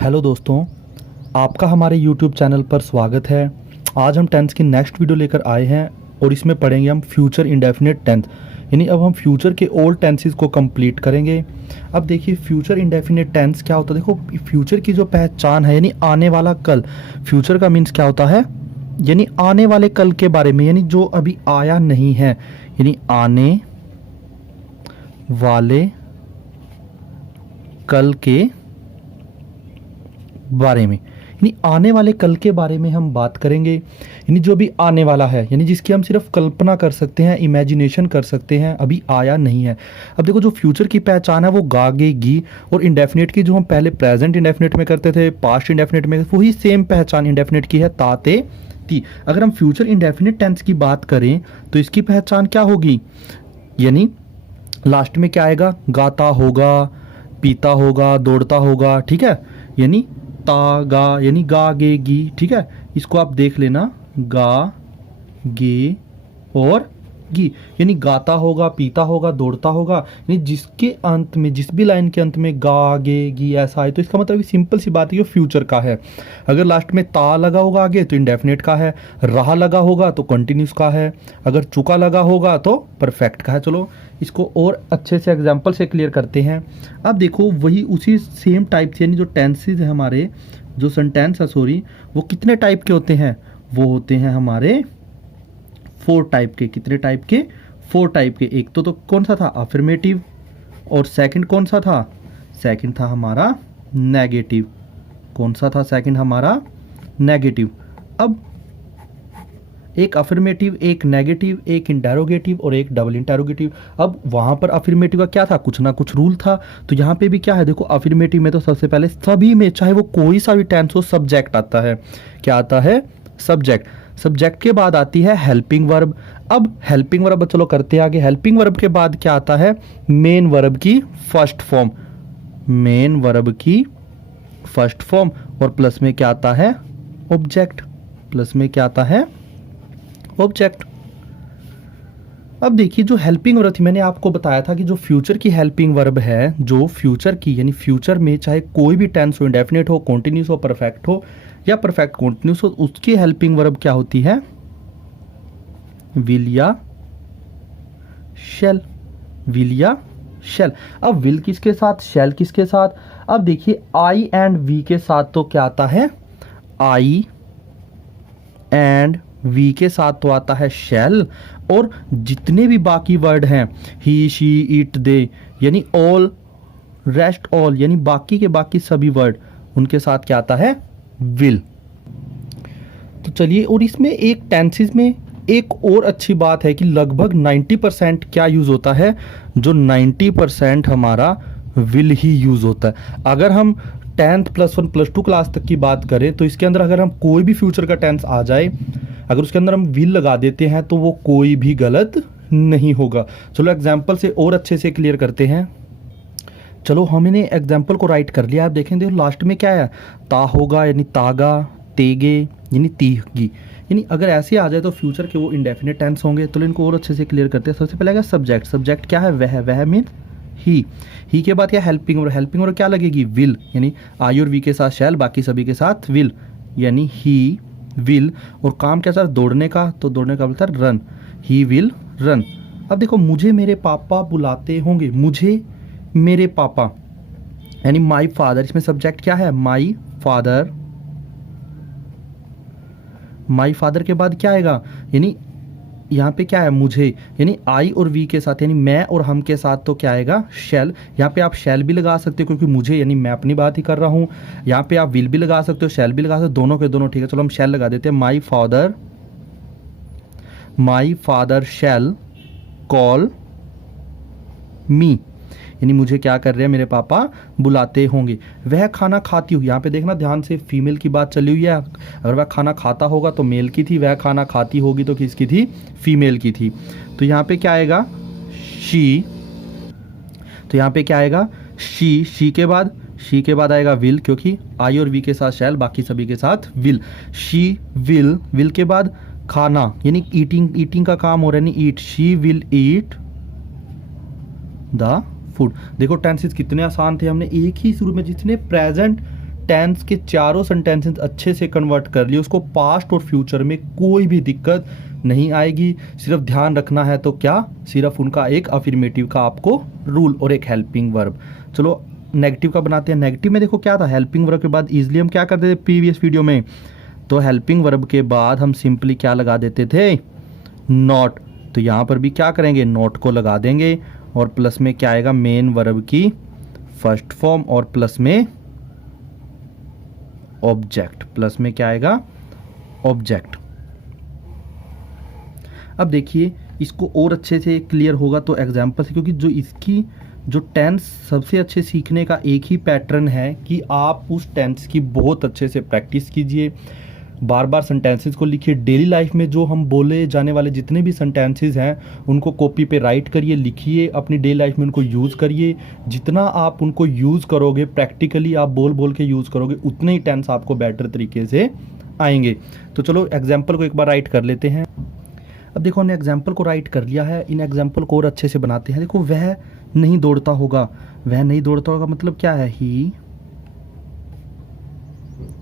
Hello दोस्तों, आपका हमारे यूट्यूब चैनल पर स्वागत है। आज हम टेंस की नेक्स्ट वीडियो लेकर आए हैं और इसमें पढ़ेंगे हम फ्यूचर इंडेफिनिट टेंस। यानी अब हम फ्यूचर के ओल्ड टेंसेस को कंप्लीट करेंगे। अब देखिए फ्यूचर इंडेफिनिट टेंस क्या होता है। देखो फ्यूचर की जो पहचान है यानी आने वाला कल। फ्यूचर का मीन्स क्या होता है, यानी आने वाले कल के बारे में, यानी जो अभी आया नहीं है, यानी आने वाले कल के बारे में, यानी आने वाले कल के बारे में हम बात करेंगे। यानी जो भी आने वाला है, यानी जिसकी हम सिर्फ कल्पना कर सकते हैं, इमेजिनेशन कर सकते हैं, अभी आया नहीं है। अब देखो जो फ्यूचर की पहचान है वो गागेगी, और इंडेफिनिट की जो हम पहले प्रेजेंट इंडेफिनिट में करते थे, पास्ट इंडेफिनिट में, वही सेम पहचान इंडेफिनिट की है, ताते ती। अगर हम फ्यूचर इंडेफिनिट टेंस की बात करें तो इसकी पहचान क्या होगी, यानी लास्ट में क्या आएगा, गाता होगा, पीता होगा, दौड़ता होगा, ठीक है। यानी ता गा यानी गा गे गी, ठीक है। इसको आप देख लेना, गा गे और गी, यानी गाता होगा, पीता होगा, दौड़ता होगा। यानी जिसके अंत में, जिस भी लाइन के अंत में गा गे गी ऐसा है तो इसका मतलब सिंपल सी बात है कि फ्यूचर का है। अगर लास्ट में ता लगा होगा आगे तो इंडेफिनिट का है, रहा लगा होगा तो कंटिन्यूस का है, अगर चुका लगा होगा तो परफेक्ट का है। चलो इसको और अच्छे से एग्जाम्पल से क्लियर करते हैं। अब देखो वही उसी सेम टाइप से, यानी जो टेंसेज है हमारे, जो सेंटेंस है सॉरी, वो कितने टाइप के होते हैं, वो होते हैं हमारे 4 टाइप के। कितने टाइप के, 4 टाइप के। एक तो कौन सा था, अफर्मेटिव, और सेकंड कौन सा था, सेकंड था हमारा नेगेटिव। कौन सा था सेकंड हमारा, नेगेटिव। अब एक अफर्मेटिव, एक नेगेटिव, एक इंटेरोगेटिव और एक डबल इंटेरोगेटिव। अब वहां पर अफर्मेटिव का क्या था, कुछ ना कुछ रूल था, तो यहाँ पे भी क्या है, देखो अफर्मेटिव में तो सबसे पहले सभी में, चाहे वो कोई सा भी टेंस हो, सब्जेक्ट आता है। क्या आता है, सब्जेक्ट। सब्जेक्ट के बाद आती है हेल्पिंग वर्ब। अब हेल्पिंग वर्ब चलो करते हैं आगे। हेल्पिंग वर्ब के बाद क्या आता है, मेन वर्ब की फर्स्ट फॉर्म, मेन वर्ब की फर्स्ट फॉर्म, और प्लस में क्या आता है, ऑब्जेक्ट। प्लस में क्या आता है, ऑब्जेक्ट। अब देखिए जो हेल्पिंग वर्ब थी, मैंने आपको बताया था कि जो फ्यूचर की हेल्पिंग वर्ब है, जो फ्यूचर की, यानी फ्यूचर में चाहे कोई भी टेंस हो, इंडेफिनिट हो, कॉन्टिन्यूस हो, परफेक्ट हो या परफेक्ट कॉन्टिन्यूस हो, उसकी हेल्पिंग वर्ब क्या होती है, विल या शैल। विल या शैल। अब विल किसके साथ, शैल किसके साथ। अब देखिए आई एंड वी के साथ तो क्या आता है, आई एंड वी के साथ तो आता है शैल, और जितने भी बाकी वर्ड हैं, ही शी इट दे, यानी ऑल, रेस्ट ऑल, यानी बाकी के बाकी सभी वर्ड, उनके साथ क्या आता है, विल। तो चलिए, और इसमें एक टेंसेस में एक और अच्छी बात है कि लगभग 90% क्या यूज होता है, जो 90% हमारा विल ही यूज होता है। अगर हम 10th +1 +2 क्लास तक की बात करें तो इसके अंदर अगर हम कोई भी फ्यूचर का टेंस आ जाए, अगर उसके अंदर हम विल लगा देते हैं तो वो कोई भी गलत नहीं होगा। चलो एग्जाम्पल से और अच्छे से क्लियर करते हैं। चलो हमने एग्जाम्पल को राइट कर लिया। आप देखेंगे लास्ट में क्या है, ता होगा यानी तागा, तेगे यानी तीगी। यानी अगर ऐसे आ जाए तो फ्यूचर के वो इंडेफिनिट टेंस होंगे। तो इनको और अच्छे से क्लियर करते हैं। सबसे पहले आएगा सब्जेक्ट। सब्जेक्ट क्या है, वह मीन ही के बाद क्या, हेल्पिंग वर्ब। हेल्पिंग वर्ब क्या लगेगी, विल, यानी आई और वी के साथ शैल, बाकी सभी के साथ विल, यानी ही विल। और काम कैसा, दौड़ने का, तो दौड़ने का बोलता है रन, ही विल रन। अब देखो मुझे मेरे पापा बुलाते होंगे, मुझे मेरे पापा यानी माई फादर। इसमें सब्जेक्ट क्या है, माई फादर। माई फादर के बाद क्या आएगा, यानी यहाँ पे क्या है, मुझे, यानी आई और वी के साथ, यानी मैं और हम के साथ तो क्या आएगा, शैल। यहाँ पे आप शैल भी लगा सकते हो क्योंकि मुझे यानी मैं अपनी बात ही कर रहा हूँ। यहाँ पे आप विल भी लगा सकते हो, शैल भी लगा सकते हो, दोनों के दोनों ठीक है। चलो हम शैल लगा देते हैं। माई फादर शैल कॉल मी, यानी मुझे क्या कर रहे हैं, मेरे पापा बुलाते होंगे। वह खाना खाती हुई, यहाँ पे देखना ध्यान से, फीमेल की बात चली हुई है। अगर वह खाना खाता होगा तो मेल की थी, वह खाना खाती होगी तो किसकी थी, फीमेल की थी। तो यहाँ पे क्या आएगा, शी। तो यहाँ पे क्या आएगा, शी के बाद आएगा विल, क्योंकि आई और वी के साथ शैल, बाकी सभी के साथ विल। शी विल के बाद खाना, यानी ईटिंग का काम हो रहा है, यानी eat, she will eat the food. देखो टेंसेस कितने आसान थे, हमने एक ही शुरू में जितने प्रेजेंट टेंस के चारों सेंटेंसेस अच्छे से कन्वर्ट कर लिए, उसको पास्ट और फ्यूचर में कोई भी दिक्कत नहीं आएगी। सिर्फ ध्यान रखना है तो क्या, सिर्फ उनका एक अफर्मेटिव का आपको रूल और एक हेल्पिंग वर्ब। चलो नेगेटिव का बनाते हैं। नेगेटिव में देखो क्या था, हेल्पिंग वर्ब के बाद इजीली हम क्या करते थे प्रीवियस वीडियो में, तो हेल्पिंग वर्ब के बाद हम सिंपली क्या लगा देते थे, नॉट। तो यहाँ पर भी क्या करेंगे, नॉट को लगा देंगे और प्लस में क्या आएगा, मेन वर्ब की फर्स्ट फॉर्म और प्लस में ऑब्जेक्ट, प्लस में क्या आएगा, ऑब्जेक्ट। अब देखिए इसको और अच्छे से क्लियर होगा तो एग्जाम्पल से, क्योंकि जो इसकी जो टेंस सबसे अच्छे सीखने का एक ही पैटर्न है कि आप उस टेंस की बहुत अच्छे से प्रैक्टिस कीजिए, बार बार सेंटेंसेस को लिखिए। डेली लाइफ में जो हम बोले जाने वाले जितने भी सेंटेंसेस हैं उनको कॉपी पे राइट करिए, लिखिए, अपनी डेली लाइफ में उनको यूज़ करिए। जितना आप उनको यूज़ करोगे, प्रैक्टिकली आप बोल बोल के यूज़ करोगे, उतने ही टेंस आपको बेटर तरीके से आएंगे। तो चलो एग्जाम्पल को एक बार राइट कर लेते हैं। अब देखो हमने एग्जाम्पल को राइट कर लिया है, इन एग्जाम्पल को और अच्छे से बनाते हैं। देखो वह नहीं दौड़ता होगा, वह नहीं दौड़ता होगा मतलब क्या है, ही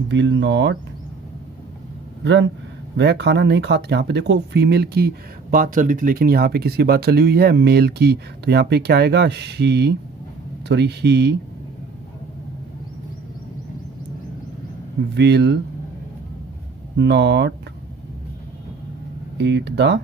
विल नॉट रन। वह खाना नहीं खाता, यहाँ पे देखो फीमेल की बात चल रही थी लेकिन यहाँ पे किसी बात चली हुई है, मेल की। तो यहाँ पे क्या आएगा, he will not eat the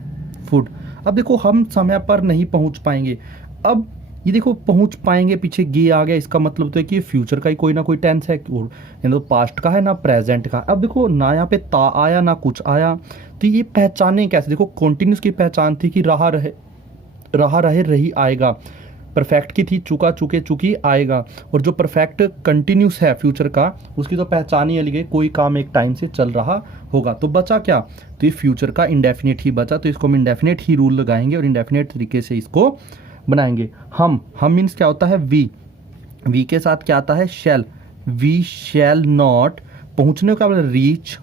food. अब देखो हम समय पर नहीं पहुंच पाएंगे। अब ये देखो पहुंच पाएंगे, पीछे गे आ गया, इसका मतलब तो है कि ये फ्यूचर का ही कोई ना कोई टेंस है, तो पास्ट का है ना प्रेजेंट का। अब देखो ना यहाँ पे ता आया ना कुछ आया, तो ये पहचाने कैसे, देखो कॉन्टिन्यूस की पहचान थी कि रहा रहे रही आएगा, परफेक्ट की थी चुका चुके चुकी आएगा, और जो परफेक्ट कंटिन्यूस है फ्यूचर का उसकी तो पहचान ही अलग है, कोई काम एक टाइम से चल रहा होगा। तो बचा क्या, तो ये फ्यूचर का इंडेफिनिट ही बचा, तो इसको हम इंडेफिनिट ही रूल लगाएंगे और इंडेफिनिट तरीके से इसको बनाएंगे। हम मीन्स क्या होता है, वी के साथ क्या आता है, शैल। वी शैल नॉट, पहुंचने का मतलब reach,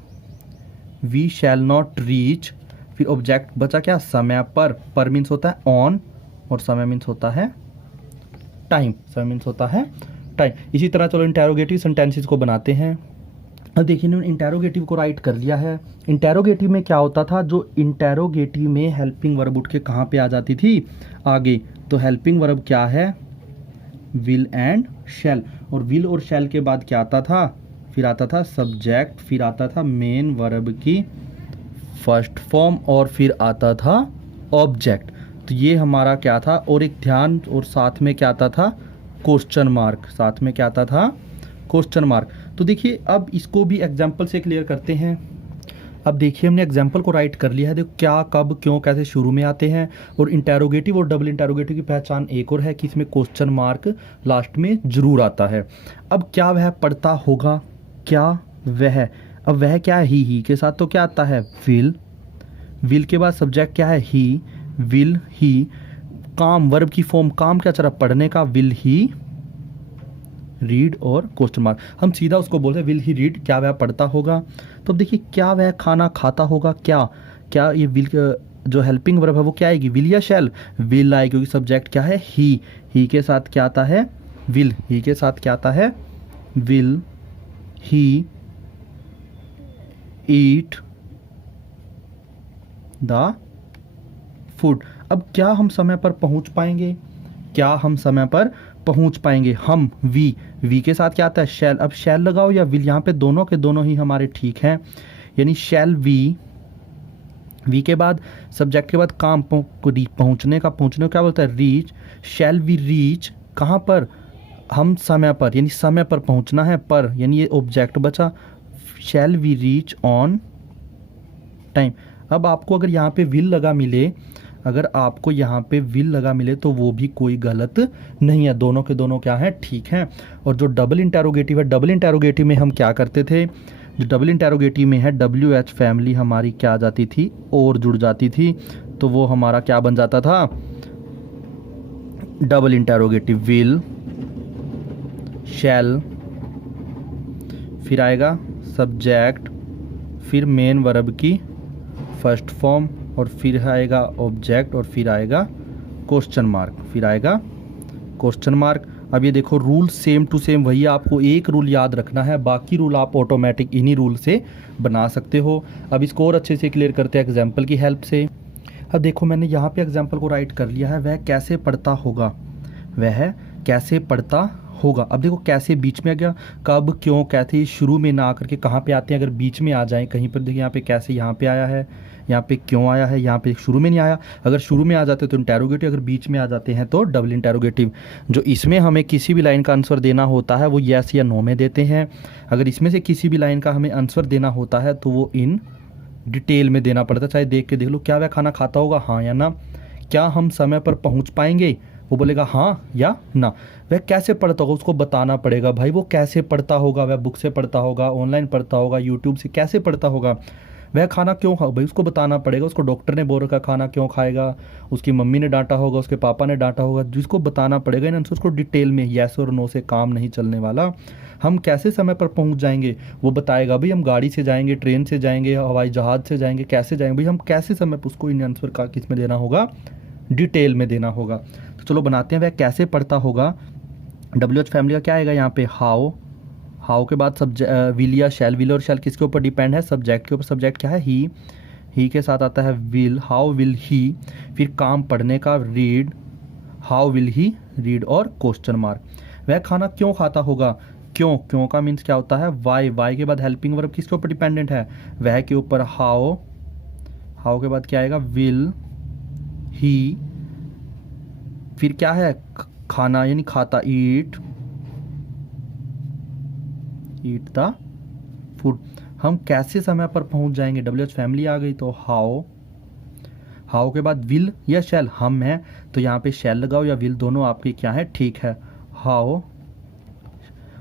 we shall not reach. फिर ऑब्जेक्ट बचा क्या, समय पर मीन्स होता है ऑन, और समय मीन्स होता है टाइम, समय मीन्स होता है टाइम। इसी तरह चलो इंटेरोगेटिव सेंटेंसेस को बनाते हैं। अब देखिए इन्होंने इंटेरोगेटिव को राइट कर लिया है। इंटेरोगेटिव में क्या होता था, जो इंटेरोगेटिव में हेल्पिंग वर्ब उठ के कहाँ पे आ जाती थी, आगे। तो हेल्पिंग वर्ब क्या है, विल एंड शैल, और विल और शैल के बाद क्या आता था, फिर आता था सब्जेक्ट, फिर आता था मेन वर्ब की फर्स्ट फॉर्म, और फिर आता था ऑब्जेक्ट। तो ये हमारा क्या था, और एक ध्यान, और साथ में क्या आता था, क्वेश्चन मार्क, साथ में क्या आता था, क्वेश्चन मार्क। तो देखिए अब इसको भी एग्जाम्पल से क्लियर करते हैं। अब देखिए हमने एग्जाम्पल को राइट कर लिया है, देखो क्या कब क्यों कैसे शुरू में आते हैं, और इंटेरोगेटिव और डबल इंटेरोगेटिव की पहचान एक और है कि इसमें क्वेश्चन मार्क लास्ट में जरूर आता है। अब क्या वह पढ़ता होगा, क्या वह, अब वह क्या है, ही के साथ तो क्या आता है, विल के बाद सब्जेक्ट क्या है, ही, विल ही। काम वर्ब की फॉर्म, काम क्या चल रहा, पढ़ने का, विल ही रीड, और क्वेश्चन मार्क। हम सीधा उसको बोलते हैं विल ही रीड, क्या वह पढ़ता होगा। तो अब देखिए क्या वह खाना खाता होगा, क्या ये विल जो हेल्पिंग वर्ब है वो क्या आएगी, विल या शैल, विल आएगी, क्योंकि सब्जेक्ट क्या है, ही के साथ क्या आता है, विल, ही के साथ क्या आता है, will he eat the food. अब क्या हम समय पर पहुंच पाएंगे, क्या हम समय पर पहुंच पाएंगे, हम वी के साथ क्या आता है, शैल। अब शैल लगाओ या विल, यहाँ पे दोनों के दोनों ही हमारे ठीक हैं, यानी शैल वी के बाद सब्जेक्ट के बाद काम, पहुंचने का क्या बोलता है, रीच। शैल वी रीच, कहाँ पर, हम समय पर, यानी समय पर पहुंचना है, पर यानी ये ऑब्जेक्ट बचा, shall we reach on time. अब आपको अगर यहाँ पे विल लगा मिले, अगर आपको यहाँ पे विल लगा मिले तो वो भी कोई गलत नहीं है, दोनों के दोनों क्या है, ठीक हैं। और जो डबल इंटेरोगेटिव है, डबल इंटेरोगेटिव में हम क्या करते थे, जो डबल इंटेरोगेटिव में है WH फैमिली हमारी क्या आ जाती थी, और जुड़ जाती थी, तो वो हमारा क्या बन जाता था, डबल इंटेरोगेटिव, विल शैल, फिर आएगा सब्जेक्ट, फिर मेन वर्ब की फर्स्ट फॉर्म, और फिर आएगा ऑब्जेक्ट, और फिर आएगा क्वेश्चन मार्क, फिर आएगा क्वेश्चन मार्क। अब ये देखो रूल सेम टू सेम वही, आपको एक रूल याद रखना है, बाकी रूल आप ऑटोमेटिक इन्हीं रूल से बना सकते हो। अब इसको और अच्छे से क्लियर करते हैं एग्जाम्पल की हेल्प से। अब देखो मैंने यहाँ पे एग्जाम्पल को राइट कर लिया है, वह कैसे पढ़ता होगा, वह कैसे पढ़ता होगा। अब देखो कैसे बीच में आ गया, कब क्यों कैसे शुरू में ना आकर के कहाँ पे आते हैं, अगर बीच में आ जाए कहीं पर, देखिए यहाँ पे कैसे यहाँ पे आया है, यहाँ पे क्यों आया है, यहाँ पे शुरू में नहीं आया। अगर शुरू में आ जाते तो इंटेरोगेटिव, अगर बीच में आ जाते हैं तो डबल इंटेरोगेटिव। जो इसमें हमें किसी भी लाइन का आंसर देना होता है वो यस या नो में देते हैं। अगर इसमें से किसी भी लाइन का हमें आंसर देना होता है तो वो इन डिटेल में देना पड़ता है। चाहे देख के देख लो, क्या वह खाना खाता होगा, हाँ या ना। क्या हम समय पर पहुंच पाएंगे, वो बोलेगा हाँ या ना। वह कैसे पढ़ता होगा, उसको बताना पड़ेगा भाई वो कैसे पढ़ता होगा, वह बुक से पढ़ता होगा, ऑनलाइन पढ़ता होगा, यूट्यूब से, कैसे पढ़ता होगा। वह खाना क्यों खा, भाई उसको बताना पड़ेगा, उसको डॉक्टर ने बोल रखा खाना क्यों खाएगा, उसकी मम्मी ने डांटा होगा, उसके पापा ने डांटा होगा, जिसको बताना पड़ेगा इन आंसर को डिटेल में। येस और नो से काम नहीं चलने वाला। हम कैसे समय पर पहुंच जाएंगे, वो बताएगा भाई हम गाड़ी से जाएंगे, ट्रेन से जाएंगे, हवाई जहाज़ से जाएंगे, कैसे जाएंगे, भाई हम कैसे समय पर, उसको इन आंसर का किस में देना होगा, डिटेल में देना होगा। तो चलो बनाते हैं, वह कैसे पढ़ता होगा। WH फैमिली का क्या आएगा यहाँ पे, हाउ। हाउ के बाद विल या शैल, विल और शैल किसके ऊपर डिपेंड है, सब्जेक्ट के ऊपर। सब्जेक्ट क्या है, ही के साथ आता है विल, हाउ विल ही। फिर काम पढ़ने का read, how will he read, और क्वेश्चन मार्क। वह खाना क्यों खाता होगा, क्यों, क्यों का मीन्स क्या होता है, वाई। वाई के बाद हेल्पिंग वर्ब किसके ऊपर डिपेंडेंट है, वह के ऊपर हाउ। हाउ के बाद क्या आएगा, विल ही। फिर क्या है, खाना यानी खाता, ईट, ईट द फूड। हम कैसे समय पर पहुंच जाएंगे, WH फैमिली आ गई तो हाउ। हाउ के बाद विल या शैल, हम है तो यहाँ पे शैल लगाओ या विल, दोनों आपके क्या है, ठीक है। हाउ,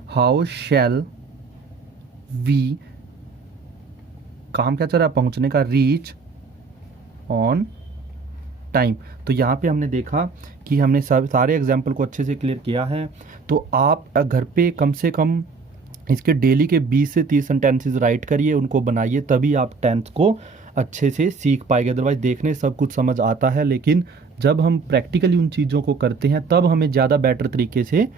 हाउ शैल वी, काम क्या चल रहा है, पहुंचने का, रीच ऑन टाइम। तो यहाँ पे हमने देखा कि हमने सारे एग्जाम्पल को अच्छे से क्लियर किया है। तो आप घर पे कम से कम इसके डेली के 20 से 30 सेंटेंसेस राइट करिए, उनको बनाइए, तभी आप टेंस को अच्छे से सीख पाएंगे। अदरवाइज देखने सब कुछ समझ आता है, लेकिन जब हम प्रैक्टिकली उन चीज़ों को करते हैं तब हमें ज़्यादा बेटर तरीके से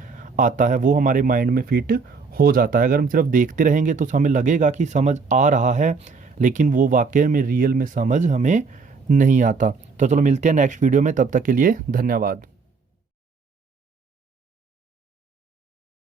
आता है, वो हमारे माइंड में फिट हो जाता है। अगर हम सिर्फ देखते रहेंगे तो हमें लगेगा कि समझ आ रहा है, लेकिन वो वाकई में रियल में समझ हमें नहीं आता। तो चलो मिलते हैं नेक्स्ट वीडियो में, तब तक के लिए धन्यवाद।